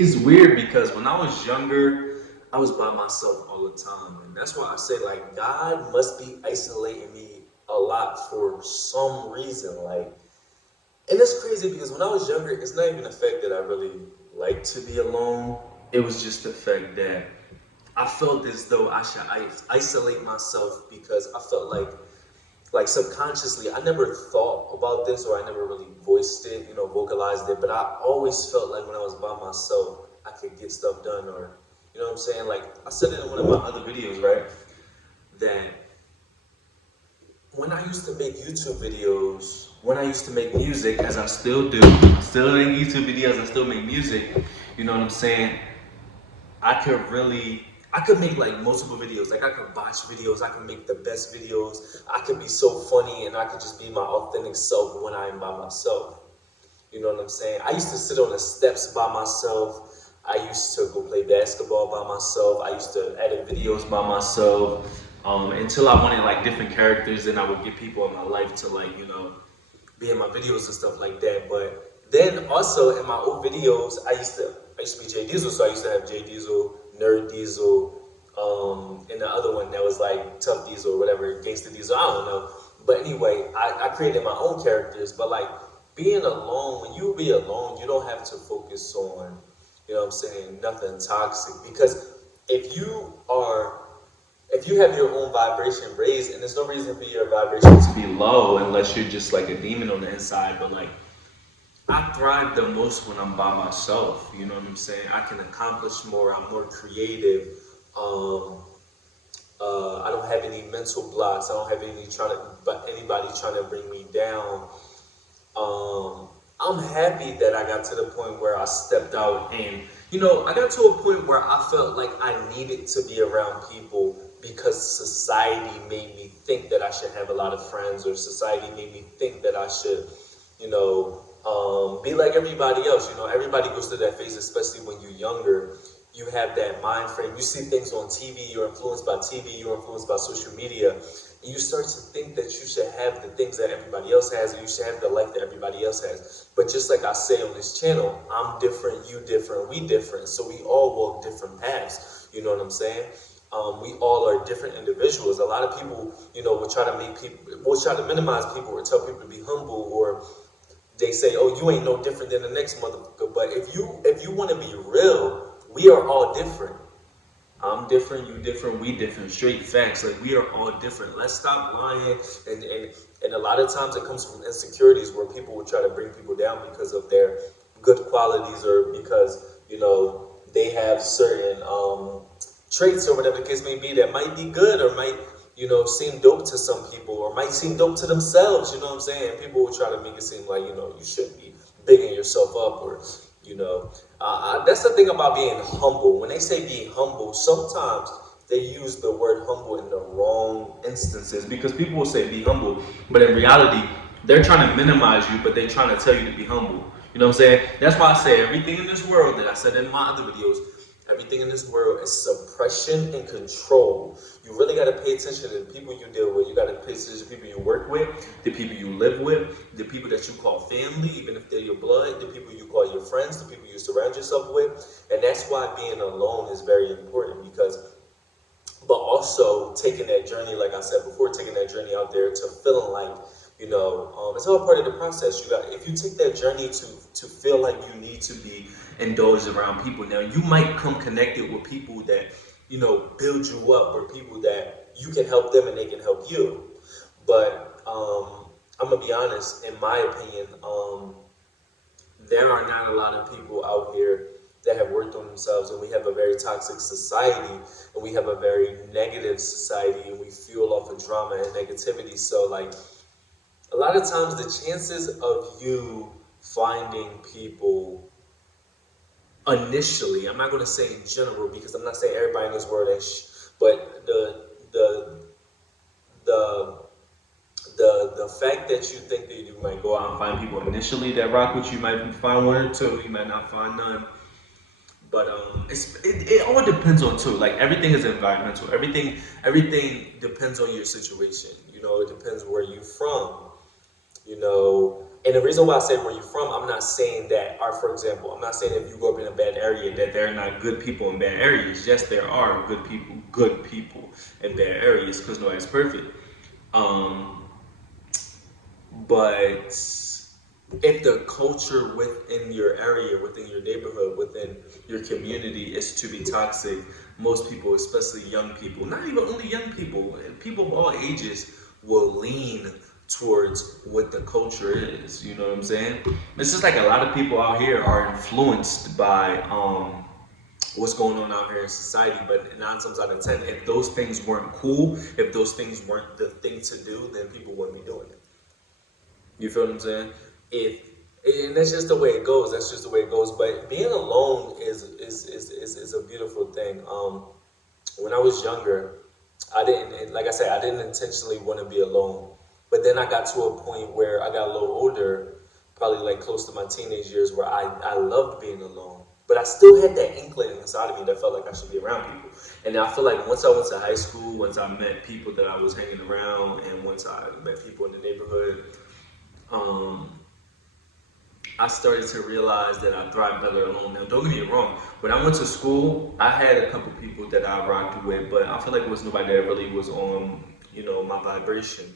it's weird because when I was younger, I was by myself all the time, and that's why I say like God must be isolating me a lot for some reason. Like, and it's crazy because when I was younger, it's not even the fact that I really like to be alone. It was just the fact that I felt as though I should isolate myself because I felt like subconsciously, I never thought about this or I never really voiced it, vocalized it, but I always felt like when I was by myself, I could get stuff done or, you know what I'm saying? Like I said in one of my other videos, right? That when I used to make YouTube videos, when I used to make music, as I still do, I still make YouTube videos, I still make music, you know what I'm saying? I could make like multiple videos. Like I could botch videos, I could make the best videos. I could be so funny and I could just be my authentic self when I am by myself. You know what I'm saying? I used to sit on the steps by myself. I used to go play basketball by myself. I used to edit videos by myself. Until I wanted like different characters, and I would get people in my life to like, be in my videos and stuff like that. But then also in my old videos, I used to be Jay Diesel, so I used to have Jay Diesel, Nerd Diesel, and the other one that was like Tough Diesel or whatever, Gangsta Diesel, I don't know. But anyway, I created my own characters. But like being alone, when you be alone, you don't have to focus on, what I'm saying, nothing toxic. Because if you are if you have your own vibration raised, and there's no reason for your vibration to be low unless you're just like a demon on the inside. But like I thrive the most when I'm by myself. You know what I'm saying? I can accomplish more. I'm more creative. Um, I don't have any mental blocks. I don't have anybody trying to bring me down. I'm happy that I got to the point where I stepped out and, I got to a point where I felt like I needed to be around people because society made me think that I should have a lot of friends, or society made me think that I should, be like everybody else. Everybody goes through that phase, especially when you're younger. You have that mind frame. You see things on TV, you're influenced by TV, you're influenced by social media, and you start to think that you should have the things that everybody else has, and you should have the life that everybody else has. But just like I say on this channel, I'm different, you different, we different, so we all walk different paths. You know what I'm saying? We all are different individuals. A lot of people, will try to minimize people or tell people to be humble, or they say, "Oh, you ain't no different than the next motherfucker." But if you want to be real, we are all different. I'm different, you different, we different. Straight facts. Like we are all different. Let's stop lying. And a lot of times it comes from insecurities where people will try to bring people down because of their good qualities, or because they have certain traits or whatever the case may be that might be good, or might seem dope to some people, or might seem dope to themselves. You know what I'm saying? People will try to make it seem like you shouldn't be bigging yourself up, or that's the thing about being humble. When they say be humble, sometimes they use the word humble in the wrong instances, because people will say be humble, but in reality, they're trying to minimize you, but they're trying to tell you to be humble. You know what I'm saying? That's why I say everything in this world that I said in my other videos, everything in this world is suppression and control. You really got to pay attention to the people you deal with. You got to pay attention to the people you work with, the people you live with, the people that you call family, even if they're your blood, the people you call your friends, the people you surround yourself with. And that's why being alone is very important, because but also taking that journey, like I said before, taking that journey out there to feeling like, it's all part of the process. If you take that journey to feel like you need to be indulged around people, now you might come connected with people that, build you up, or people that you can help them and they can help you. But I'm gonna be honest, in my opinion, there are not a lot of people out here that have worked on themselves, and we have a very toxic society, and we have a very negative society, and we fuel off of drama and negativity. So like a lot of times the chances of you finding people initially, I'm not going to say in general, because I'm not saying everybody in this world is, but the the fact that you think that you might go out and find people initially that rock with you, might find one or two, you might not find none. But it all depends on too. Like everything is environmental. Everything depends on your situation. It depends where you're from. And the reason why I say where you're from, I'm not saying that, or for example, I'm not saying if you grow up in a bad area that there are not good people in bad areas. Yes, there are good people in bad areas because nobody's perfect. Um, but if the culture within your area, within your neighborhood, within your community is to be toxic, most people, especially young people, not even only young people of all ages, will lean towards what the culture is. You know what I'm saying? It's just like a lot of people out here are influenced by what's going on out here in society. But 9 times out of 10, if those things weren't cool, if those things weren't the thing to do, then people wouldn't be doing it. You feel what I'm saying? If and that's just the way it goes. That's just the way it goes. But being alone is a beautiful thing. When I was younger, I didn't, like I said, I didn't intentionally want to be alone. But then I got to a point where I got a little older, probably like close to my teenage years, where I loved being alone. But I still had that inkling inside of me that felt like I should be around people. And I feel like once I went to high school, once I met people that I was hanging around, and once I met people in the neighborhood, um, I started to realize that I thrive better alone. Now, don't get me wrong. When I went to school, I had a couple people that I rocked with, but I feel like it was nobody that really was on, my vibration.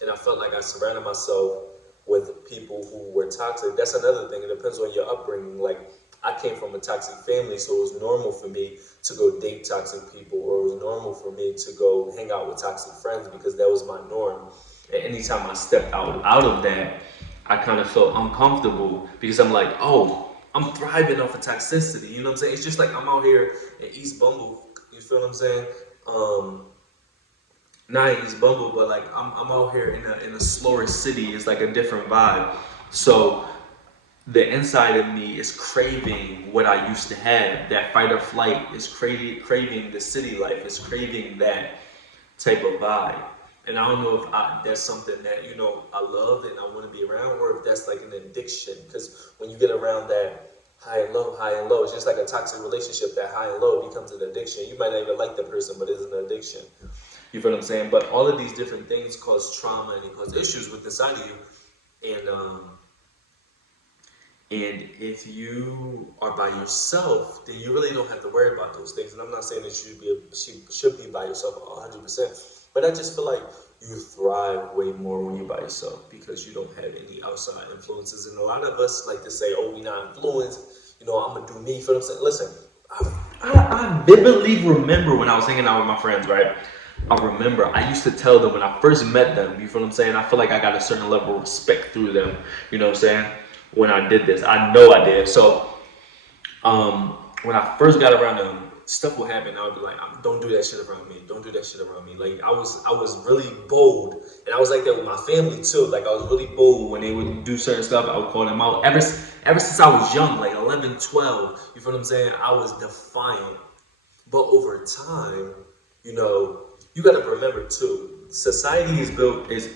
And I felt like I surrounded myself with people who were toxic. That's another thing. It depends on your upbringing. Like, I came from a toxic family, so it was normal for me to go date toxic people, or it was normal for me to go hang out with toxic friends because that was my norm. And anytime I stepped out of that, I kind of felt uncomfortable because I'm like, oh, I'm thriving off of toxicity. You know what I'm saying? It's just like I'm out here in East Bumble. You feel what I'm saying? Um, Not in East Bumble, but like I'm out here in a slower city. It's like a different vibe. So the inside of me is craving what I used to have. That fight or flight is craving the city life. It's craving that type of vibe. And I don't know if that's something that, I love and I want to be around, or if that's like an addiction. Because when you get around that high and low, it's just like a toxic relationship. That high and low becomes an addiction. You might not even like the person, but it's an addiction. You feel what I'm saying? But all of these different things cause trauma and it cause issues with inside of you. And if you are by yourself, then you really don't have to worry about those things. And I'm not saying that she should be by yourself 100%, but I just feel like you thrive way more when you're by yourself because you don't have any outside influences. And a lot of us like to say, "Oh, we not influenced. I'm gonna do me." You feel what I'm saying? Listen, I vividly remember when I was hanging out with my friends, right? I remember I used to tell them when I first met them, you feel what I'm saying? I feel like I got a certain level of respect through them, you know what I'm saying? When I did this, I know I did. So, when I first got around them, stuff would happen. I would be like, "Don't do that shit around me. Don't do that shit around me." Like I was really bold, and I was like that with my family too. Like I was really bold when they would do certain stuff. I would call them out. Ever since I was young, like 11, 12, you feel what I'm saying? I was defiant. But over time, you know, you got to remember too. Society is built is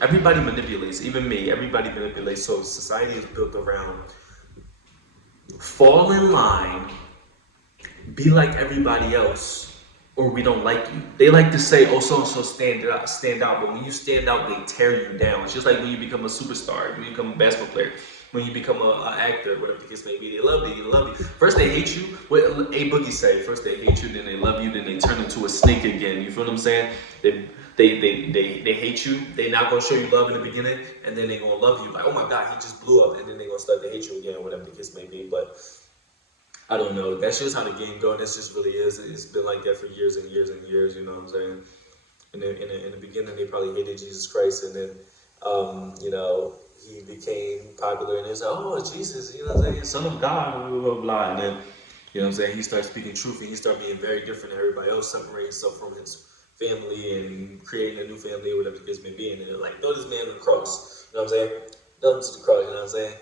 everybody manipulates, even me. Everybody manipulates. So society is built around fall in line, be like everybody else, or we don't like you. They like to say, "Oh, so and so stand out." But when you stand out, they tear you down. It's just like when you become a superstar, when you become a basketball player, when you become a actor, whatever the case may be. They love you. They love you. First they hate you. What A Boogie say? First they hate you, then they love you, then they turn into a snake again. You feel what I'm saying? They hate you. They not gonna show you love in the beginning, and then they gonna love you. Like, "Oh my God, he just blew up," and then they gonna start to hate you again, whatever the case may be. But I don't know. That's just how the game goes. That's just really is. It's been like that for years and years and years. You know what I'm saying? In the beginning, they probably hated Jesus Christ, and then, he became popular, and they said, "Oh, Jesus, what I'm saying, Son of God, blah blah blah." And then, what I'm saying, he starts speaking truth, and he started being very different than everybody else, separating himself from his family and creating a new family, or whatever the case may be. And they're like, "Throw this man on the cross." You know what I'm saying? Throw him to the cross. You know what I'm saying?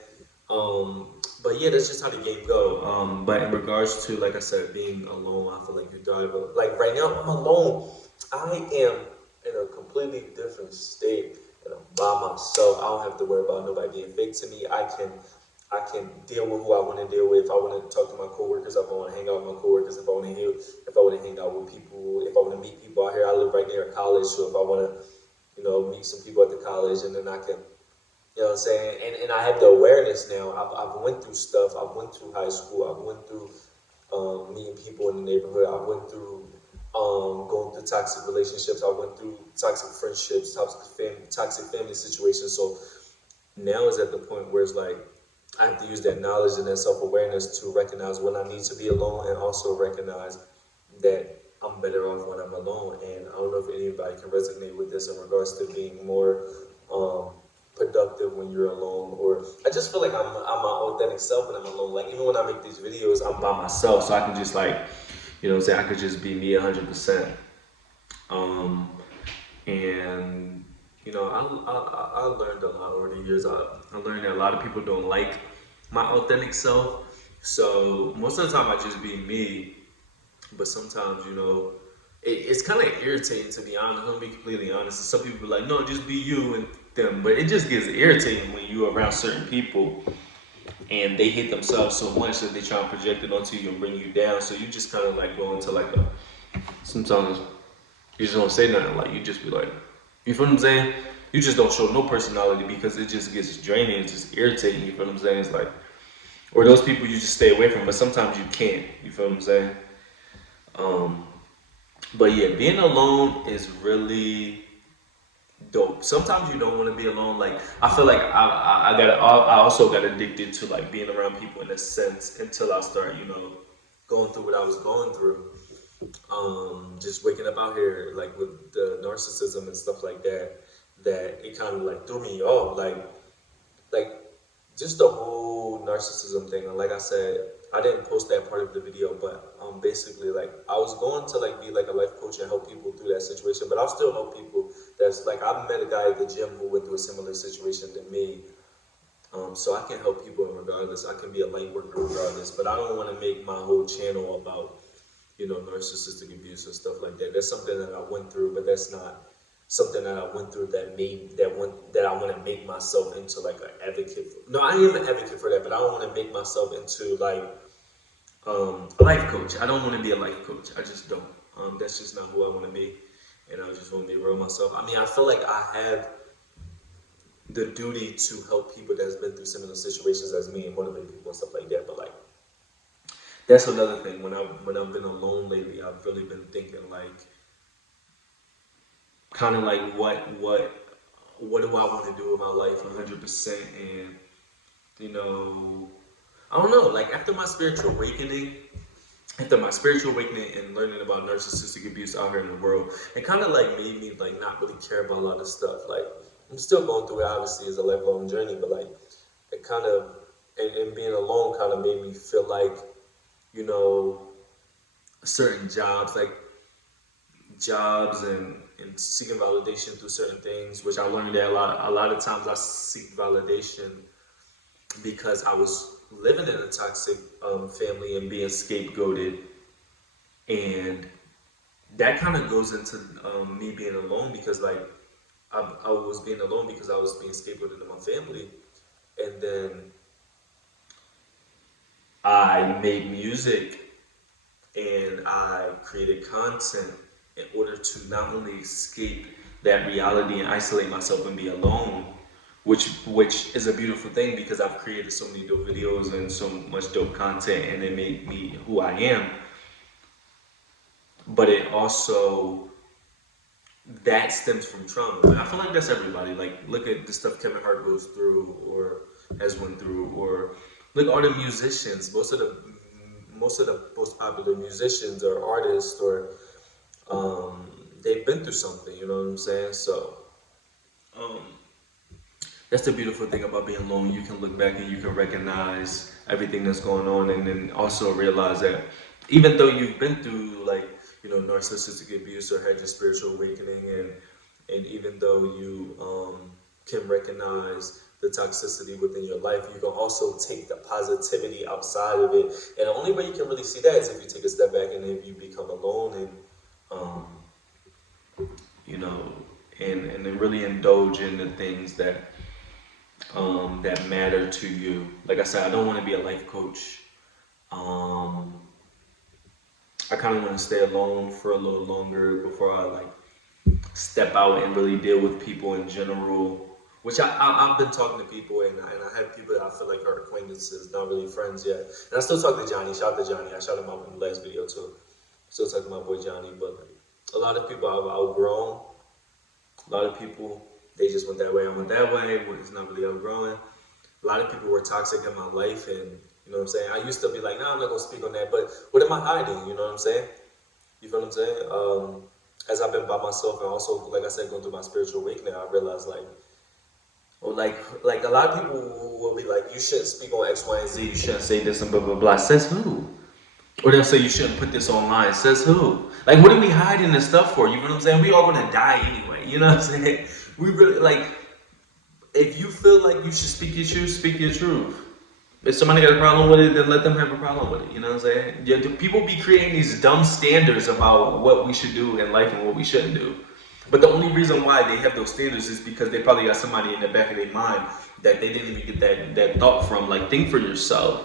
But yeah, that's just how the game go. But in regards to, like I said, being alone, I feel like you drive. Like right now, I'm alone. I am in a completely different state, and I'm by myself. I don't have to worry about nobody being fake to me. I can deal with who I want to deal with. If I want to talk to my coworkers, if I want to hang out with my coworkers, if I want to hang out with people, if I want to meet people out here. I live right near a college, so if I want to, meet some people at the college, and then I can You know what I'm saying? And I have the awareness now. I've went through stuff. I went through high school. I went through meeting people in the neighborhood. I went through going through toxic relationships. I went through toxic friendships, toxic family situations. So now is at the point where it's like I have to use that knowledge and that self awareness to recognize when I need to be alone, and also recognize that I'm better off when I'm alone. And I don't know if anybody can resonate with this in regards to being more um, productive when you're alone. Or I just feel like I'm my authentic self when I'm alone. Like even when I make these videos, I'm by myself, so I can just like, you know what I'm saying, I could just be me 100%. Um, and you know, I learned a lot over the years. I learned that a lot of people don't like my authentic self. So most of the time I just be me. But sometimes, you know, it's kind of irritating, to be honest. I'm gonna be completely honest. Some people be like, no, just be you and them. But it just gets irritating when you're around certain people and they hate themselves so much that they try and project it onto you and bring you down. So you just kind of like go into like a, sometimes you just don't say nothing. Like you just be like, you feel what I'm saying? You just don't show no personality because it just gets draining. It's just irritating. You feel what I'm saying? It's like, or those people you just stay away from. But sometimes you can't. You feel what I'm saying? Um, but yeah, being alone is really dope. Sometimes you don't want to be alone. Like I feel like I also got addicted to like being around people in a sense until I start, you know, going through what I was going through. Just waking up out here like with the narcissism and stuff like that, that it kind of like threw me off. Like just the whole narcissism thing. And like I said, I didn't post that part of the video, but basically like I was going to like be like a life coach and help people through that situation. But I still know people that's like I met a guy at the gym who went through a similar situation to me. So I can help people regardless. I can be a light worker regardless. But I don't want to make my whole channel about, you know, narcissistic abuse and stuff like that. That's something that I went through, but that's not something that I went through that I want to make myself into like an advocate for. No, I am an advocate for that, but I don't want to make myself into like a life coach. I don't want to be a life coach. I just don't. That's just not who I want to be, and I just want to be real myself. I mean, I feel like I have the duty to help people that's been through similar situations as me and motivate people and stuff like that. But like that's another thing. When I've been alone lately, I've really been thinking like kind of like what do I want to do with my life 100%. And you know, I don't know, like after my spiritual awakening and learning about narcissistic abuse out here in the world, it kind of like made me like not really care about a lot of stuff. Like I'm still going through it, obviously, as a lifelong journey, but like it kind of, and being alone kind of made me feel like, you know, certain jobs and seeking validation through certain things, which I learned that a lot of times I seek validation because I was living in a toxic family and being scapegoated, and that kind of goes into me being alone because like I was being alone because I was being scapegoated in my family, and then I made music and I created content in order to not only escape that reality and isolate myself and be alone, which is a beautiful thing because I've created so many dope videos and so much dope content and it made me who I am. But it also that stems from trauma. And I feel like that's everybody. Like look at the stuff Kevin Hart goes through or has went through, or look all the musicians. Most of the most popular musicians or artists or they've been through something, you know what I'm saying? So um, that's the beautiful thing about being alone. You can look back and you can recognize everything that's going on, and then also realize that even though you've been through like, you know, narcissistic abuse or had your spiritual awakening, and even though you can recognize the toxicity within your life, you can also take the positivity outside of it. And the only way you can really see that is if you take a step back and if you become alone and um, you know, and then really indulge in the things that matter to you. Like I said, I don't want to be a life coach. Um, I kind of want to stay alone for a little longer before I like step out and really deal with people in general Which I've been talking to people, and I have people that I feel like are acquaintances, not really friends yet. And I still talk to Johnny. Shout out to Johnny. I shouted him out in the last video too. Still talking to my boy Johnny, but a lot of people I've outgrown. A lot of people, they just went that way. I went that way. It's not really outgrowing. A lot of people were toxic in my life, and you know what I'm saying. I used to be like, nah, I'm not gonna speak on that. But what am I hiding? You know what I'm saying? You feel what I'm saying? As I've been by myself, and also, like I said, going through my spiritual awakening, I realized like, or like a lot of people will be like, you shouldn't speak on X, Y, and Z. You shouldn't say this and blah blah blah. Says who? Or they'll say you shouldn't put this online. Says who? Like, what are we hiding this stuff for? You know what I'm saying? We all gonna die anyway. You know what I'm saying? We really like. If you feel like you should speak your truth, speak your truth. If somebody got a problem with it, then let them have a problem with it. You know what I'm saying? Yeah, people be creating these dumb standards about what we should do in life and what we shouldn't do. But the only reason why they have those standards is because they probably got somebody in the back of their mind that they didn't even get that thought from. Like, think for yourself.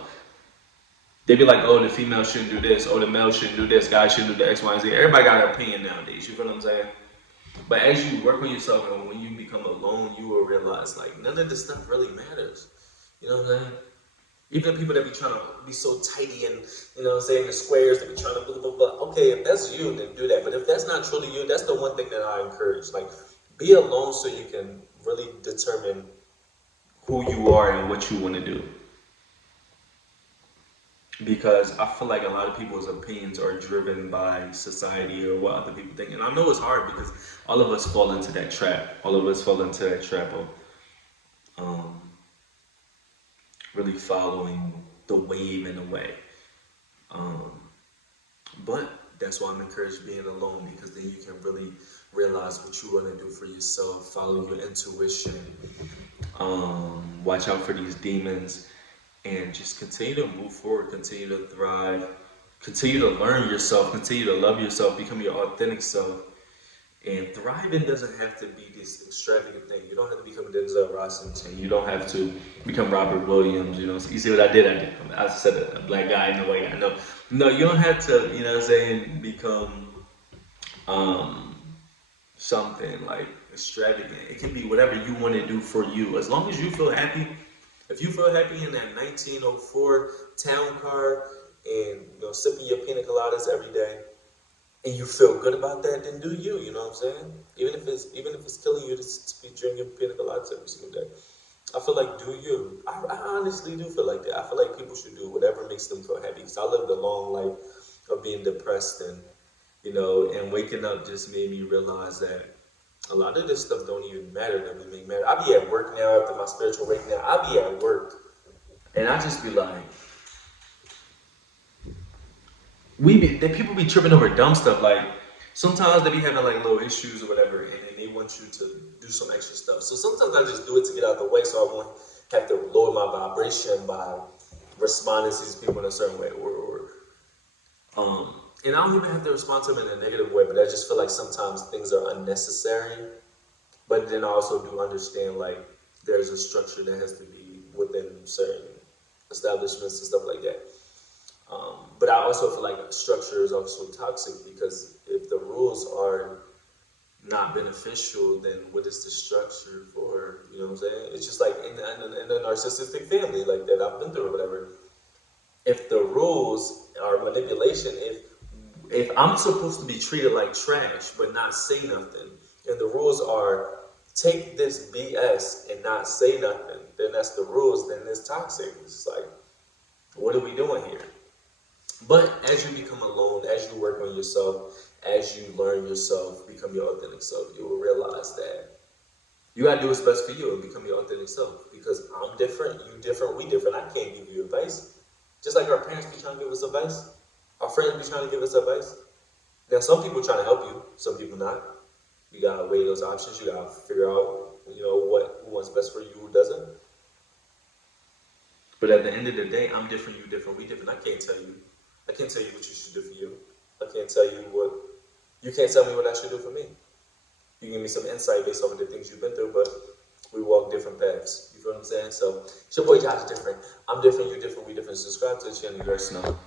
They be like, oh, the female shouldn't do this, oh, the male shouldn't do this, guys shouldn't do the X, Y, and Z. Everybody got an opinion nowadays, you feel what I'm saying? But as you work on yourself and when you become alone, you will realize, like, none of this stuff really matters. You know what I'm saying? Even people that be trying to be so tidy and, you know what I'm saying, the squares, that be trying to blah, blah, blah. Okay, if that's you, then do that. But if that's not truly you, that's the one thing that I encourage. Like, be alone so you can really determine who you are and what you want to do. Because I feel like a lot of people's opinions are driven by society or what other people think. And I know it's hard because all of us fall into that trap. All of us fall into that trap of really following the wave in a way. But that's why I'm encouraged being alone, because then you can really realize what you want to do for yourself, follow your intuition, watch out for these demons, and just continue to move forward, continue to thrive, continue to learn yourself, continue to love yourself, become your authentic self. And thriving doesn't have to be this extravagant thing. You don't have to become Denzel Washington. You don't have to become Robert Williams. You know, you see what I did? I said a black guy in a way. I know. No, you don't have to. You know what I'm saying? Become something like extravagant. It can be whatever you want to do for you, as long as you feel happy. If you feel happy in that 1904 town car and sipping your pina coladas every day, and you feel good about that, then do you. You know what I'm saying? Even if it's killing you to be drinking pina coladas every single day, I feel like do you. I honestly do feel like that. I feel like people should do whatever makes them feel happy. Because I lived a long life of being depressed, and and waking up just made me realize that a lot of this stuff don't even matter that we make matter. I be at work now after my spiritual awakening. I be at work, and I just be like, people be tripping over dumb stuff. Like, sometimes they be having like little issues or whatever, and then they want you to do some extra stuff. So sometimes I just do it to get out of the way, so I won't have to lower my vibration by responding to these people in a certain way, and I don't even have to respond to them in a negative way, but I just feel like sometimes things are unnecessary. But then I also do understand, like, there's a structure that has to be within certain establishments and stuff like that. But I also feel like structure is also toxic, because if the rules are not beneficial, then what is the structure for? You know what I'm saying? It's just like in a narcissistic family like that I've been through or whatever. If the rules are manipulation, if I'm supposed to be treated like trash but not say nothing, and the rules are take this BS and not say nothing, then that's the rules, then it's toxic. It's like, what are we doing here? But as you become alone, as you work on yourself, as you learn yourself, become your authentic self, you will realize that you gotta do what's best for you and become your authentic self. Because I'm different, you different, we different. I can't give you advice. Just like our parents be trying to give us advice, our friends be trying to give us advice. Now, some people trying to help you, some people not. You gotta weigh those options. You gotta figure out, who wants best for you, who doesn't. But at the end of the day, I'm different, you different, we different. I can't tell you what you should do for you. I can't tell you you can't tell me what I should do for me. You can give me some insight based off of the things you've been through, but we walk different paths. You feel what I'm saying? So, it's your boy Josh Different. I'm different, you different, we different. Subscribe to the channel, you guys know.